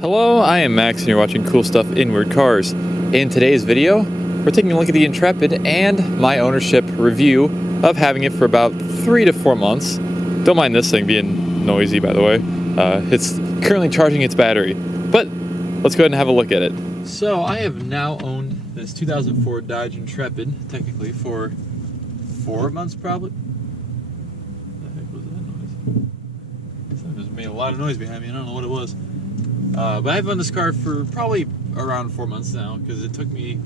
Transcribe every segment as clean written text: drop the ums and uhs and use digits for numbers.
Hello, I am Max and you're watching Cool Stuff in Weird Cars. In today's video, we're taking a look at the Intrepid and my ownership review of having it for about 3 to 4 months. Don't mind this thing being noisy, by the way. It's currently charging its battery, but let's go ahead and have a look at it. So I have now owned this 2004 Dodge Intrepid, technically for 4 months probably. What the heck was that noise? Something just made a lot of noise behind me, I don't know what it was. But I've owned this car for probably around 4 months now, because it took me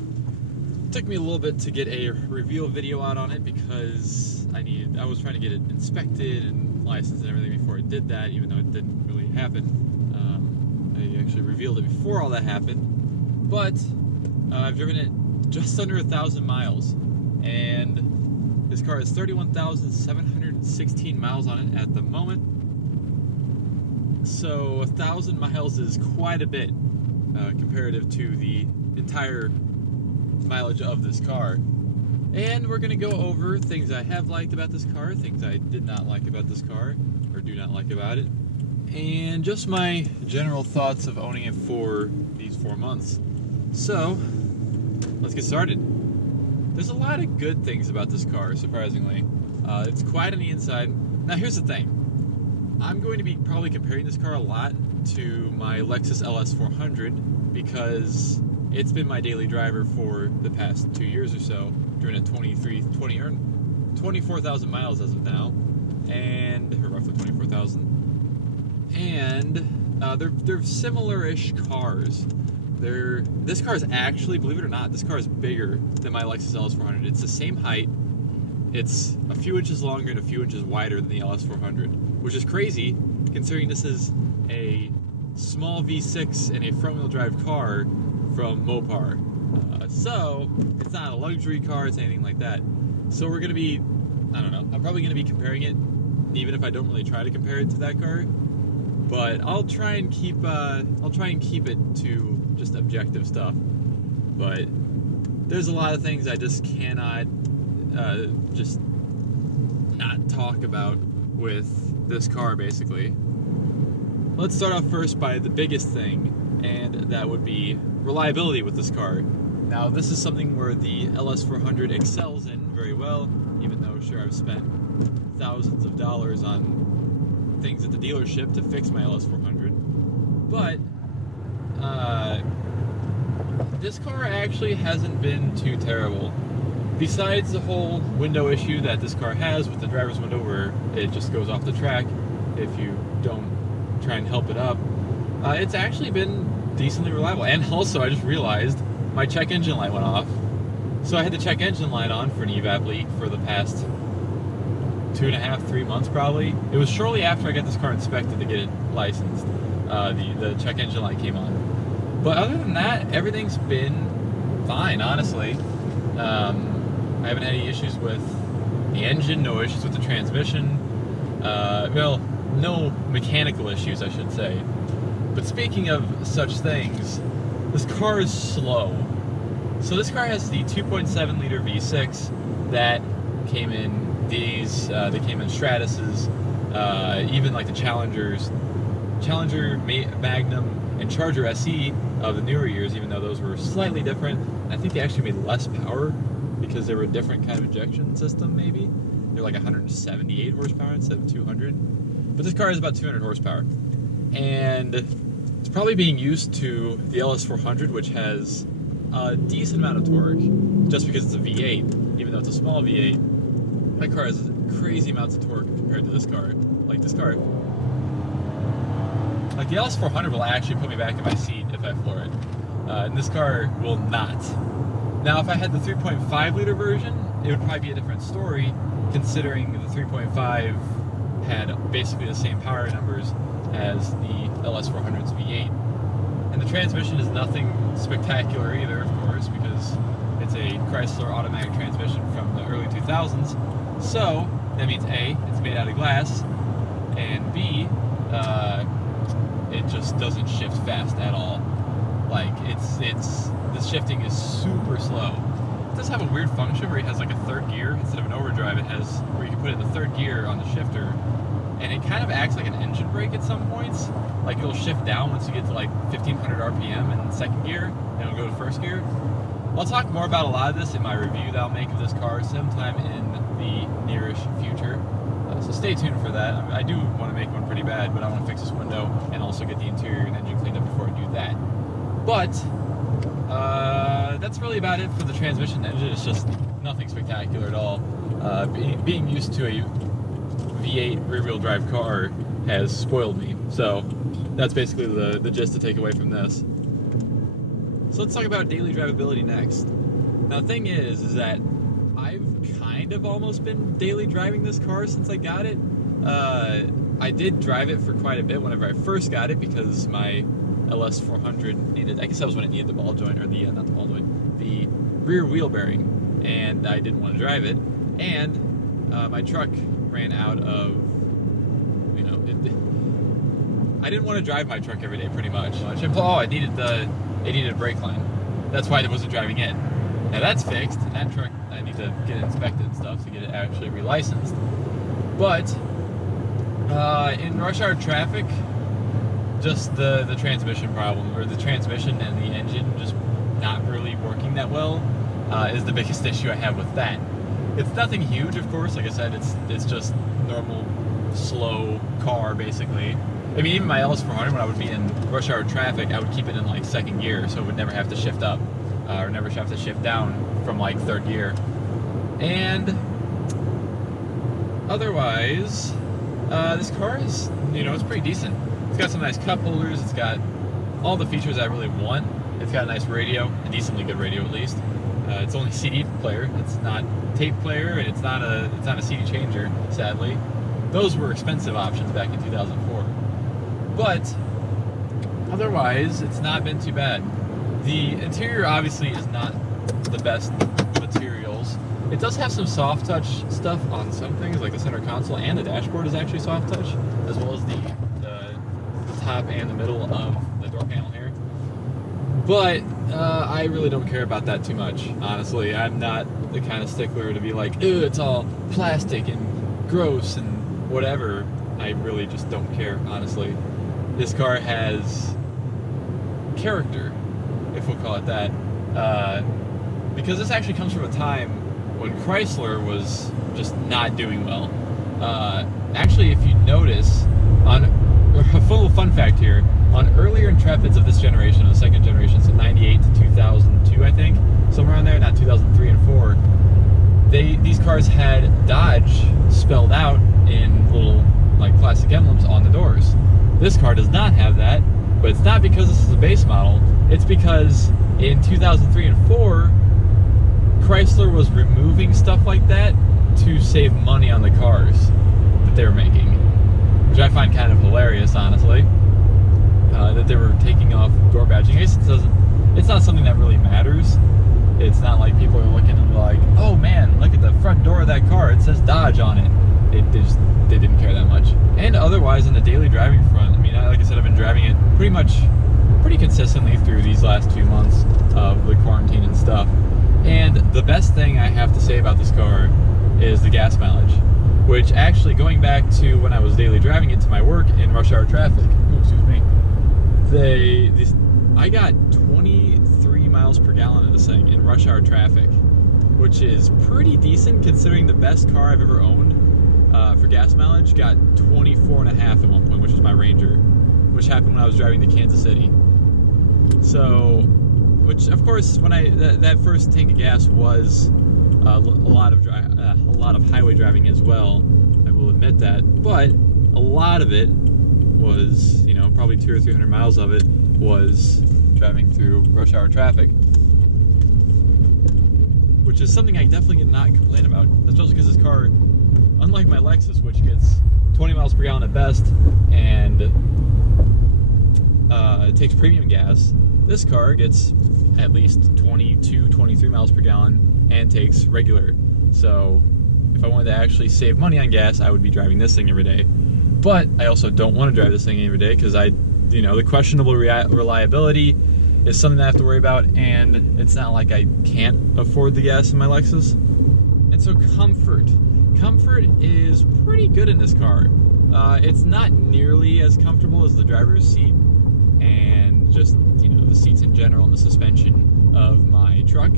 a little bit to get a reveal video out on it, because I was trying to get it inspected and licensed and everything before I did that, even though it didn't really happen. I actually revealed it before all that happened, but I've driven it just under 1,000 miles, and this car has 31,716 miles on it at the moment. So 1,000 miles is quite a bit comparative to the entire mileage of this car. And we're going to go over things I have liked about this car, things I did not like about this car, or do not like about it, and just my general thoughts of owning it for these 4 months. So, let's get started. There's a lot of good things about this car, surprisingly. It's quiet on the inside. Now here's the thing. I'm going to be probably comparing this car a lot to my Lexus LS 400 because it's been my daily driver for the past 2 years or so, driven at 24,000 miles as of now, and or roughly 24,000. And they're similar-ish cars. This car is actually, believe it or not, this car is bigger than my Lexus LS 400. It's the same height. It's a few inches longer and a few inches wider than the LS 400, which is crazy considering this is a small V6 and a front-wheel drive car from Mopar. So it's not a luxury car, it's anything like that. So we're gonna be, I don't know, I'm probably gonna be comparing it, even if I don't really try to compare it to that car. But I'll try and keep it to just objective stuff. But there's a lot of things I just cannot just not talk about with this car, basically. Let's start off first by the biggest thing, and that would be reliability with this car. Now, this is something where the LS 400 excels in very well, even though, sure, I've spent thousands of dollars on things at the dealership to fix my LS 400. But this car actually hasn't been too terrible. Besides the whole window issue that this car has with the driver's window where it just goes off the track if you don't try and help it up, it's actually been decently reliable. And also, I just realized my check engine light went off. So I had the check engine light on for an evap leak for the past 2.5, 3 months probably. It was shortly after I got this car inspected to get it licensed. The check engine light came on. But other than that, everything's been fine, honestly. I haven't had any issues with the engine, no issues with the transmission. Well, no mechanical issues, I should say. But speaking of such things, this car is slow. So this car has the 2.7 liter V6 that came in these, they came in Stratuses, even like the Challenger, Magnum, and Charger SE of the newer years, even though those were slightly different. I think they actually made less power because they were a different kind of injection system, maybe. They're like 178 horsepower instead of 200. But this car is about 200 horsepower. And it's probably being used to the LS 400, which has a decent amount of torque, just because it's a V8, even though it's a small V8. My car has crazy amounts of torque compared to this car. Like this car, like the LS 400 will actually put me back in my seat if I floor it. And this car will not. Now, if I had the 3.5 liter version, it would probably be a different story, considering the 3.5 had basically the same power numbers as the LS 400's V8. And the transmission is nothing spectacular either, of course, because it's a Chrysler automatic transmission from the early 2000s. So, that means A, it's made out of glass, and B, it just doesn't shift fast at all. Like, the shifting is super slow. It does have a weird function where it has like a third gear. Instead of an overdrive, it has where you can put it in the third gear on the shifter, and it kind of acts like an engine brake at some points. Like it'll shift down once you get to like 1500 RPM in second gear, and it'll go to first gear. I'll talk more about a lot of this in my review that I'll make of this car sometime in the nearish future. So stay tuned for that. I do want to make one pretty bad, but I want to fix this window and also get the interior and engine cleaned up before I do that. But that's really about it for the transmission engine. It's just nothing spectacular at all. Being used to a V8 rear-wheel drive car has spoiled me. So that's basically the gist to take away from this. So let's talk about daily drivability next. Now the thing is that I've kind of almost been daily driving this car since I got it. I did drive it for quite a bit whenever I first got it because my LS400 needed, I guess that was when it needed the ball joint, or the, not the ball joint, the rear wheel bearing, and I didn't want to drive it. And my truck ran out of, you know, I didn't want to drive my truck every day pretty much. Oh, it needed a brake line. That's why I wasn't driving it. Now that's fixed, and that truck, I need to get it inspected and stuff to get it actually relicensed. But in rush hour traffic, just the transmission problem, or the transmission and the engine just not really working that well, is the biggest issue I have with that. It's nothing huge, of course. Like I said, it's just normal, slow car, basically. I mean, even my LS400, when I would be in rush hour traffic, I would keep it in like second gear, so it would never have to shift up, or never have to shift down from like third gear. And otherwise, this car is, you know, it's pretty decent. It's got some nice cup holders. It's got all the features I really want. It's got a nice radio, a decently good radio at least. It's only CD player. It's not tape player, and it's not a CD changer, sadly. Those were expensive options back in 2004. But otherwise, it's not been too bad. The interior obviously is not the best materials. It does have some soft touch stuff on some things, like the center console, and the dashboard is actually soft touch, as well as the top and the middle of the door panel here. But I really don't care about that too much, honestly. I'm not the kind of stickler to be like, ew, it's all plastic and gross and whatever. I really just don't care, honestly. This car has character, if we'll call it that, because this actually comes from a time when Chrysler was just not doing well. Actually, if you notice, on a full fun fact here, on earlier Intrepids of this generation, the second generation, so 98 to 2002, I think, somewhere around there, not 2003 and 4, these cars had Dodge spelled out in little like plastic emblems on the doors. This car does not have that, but it's not because this is a base model. It's because in 2003 and 4, Chrysler was removing stuff like that to save money on the cars that they were making, which I find kind of hilarious, honestly. That they were taking off door badging. It's not something that really matters. It's not like people are looking and like, oh man, look at the front door of that car, it says Dodge on it. They didn't care that much. And otherwise, in the daily driving front, I mean, like I said, I've been driving it pretty consistently through these last 2 months of the quarantine and stuff. And the best thing I have to say about this car is the gas mileage, which actually, going back to when I was daily driving it to my work in rush hour traffic, I got 23 miles per gallon of this thing in rush hour traffic, which is pretty decent considering the best car I've ever owned for gas mileage got 24.5 at one point, which was my Ranger, which happened when I was driving to Kansas City. So, which of course, when that first tank of gas was a lot of highway driving as well, I will admit that, but a lot of it was, you know, probably 200 or 300 miles of it was driving through rush hour traffic, which is something I definitely cannot complain about, especially because this car, unlike my Lexus, which gets 20 miles per gallon at best and it takes premium gas, this car gets at least 22, 23 miles per gallon and takes regular. So if I wanted to actually save money on gas, I would be driving this thing every day. But I also don't want to drive this thing every day because the questionable reliability is something I have to worry about, and it's not like I can't afford the gas in my Lexus. And so comfort is pretty good in this car. It's not nearly as comfortable as the driver's seat and just, you know, the seats in general and the suspension of my truck.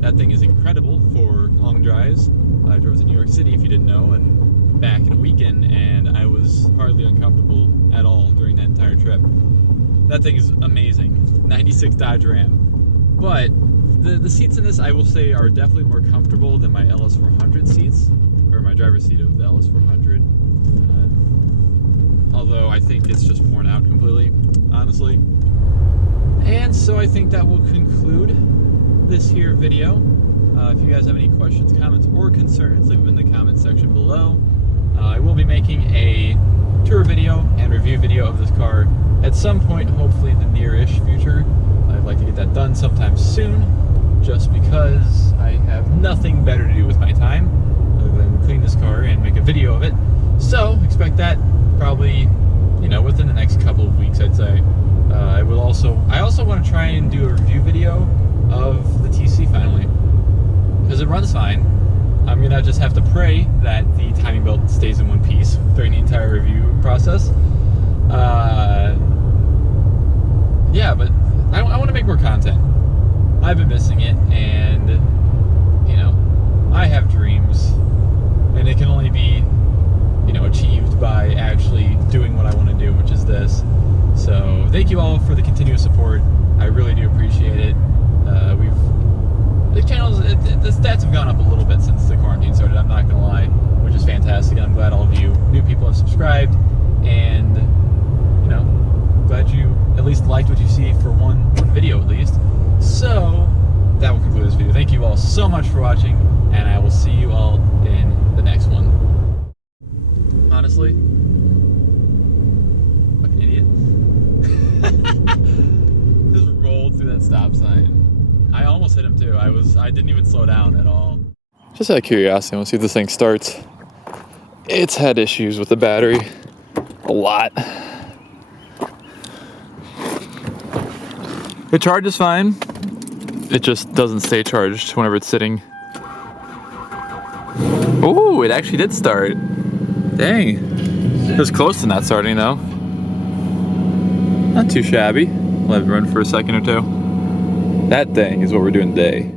That thing is incredible for long drives. I drove to New York City, if you didn't know, and back in a weekend, and I was hardly uncomfortable at all during that entire trip. That thing is amazing. 96 Dodge Ram. But the seats in this, I will say, are definitely more comfortable than my LS400 seats, or my driver's seat of the LS400. Although I think it's just worn out completely, honestly. And so I think that will conclude this here video. If you guys have any questions, comments, or concerns, leave them in the comment section below. I will be making a tour video and review video of this car at some point, hopefully in the near-ish future. I'd like to get that done sometime soon, just because I have nothing better to do with my time other than clean this car and make a video of it. So expect that probably, you know, within the next couple of weeks, I'd say. I also want to try and do a review video of the TC finally, because it runs fine. I'm gonna just have to pray that the timing belt stays in one piece during the entire review process. Yeah, but I want to make more content. I've been missing it, and you know, I have dreams, and it can only be, you know, achieved by actually doing what I want to do, which is this. So thank you all for the continuous support. I really do appreciate it. The channels, the stats have gone up a little bit since the quarantine started, I'm not gonna lie, which is fantastic. I'm glad all of you new people have subscribed, and you know, glad you at least liked what you see for one video at least. So that will conclude this video. Thank you all so much for watching, and I will see you all in the next one. Honestly, fucking idiot. Just rolled through that stop sign. I almost hit him too. I didn't even slow down at all. Just out of curiosity, let's see if this thing starts. It's had issues with the battery. A lot. It charges fine. It just doesn't stay charged whenever it's sitting. Ooh, it actually did start. Dang. It was close to not starting though. Not too shabby. Let it run for a second or two. That thing is what we're doing today.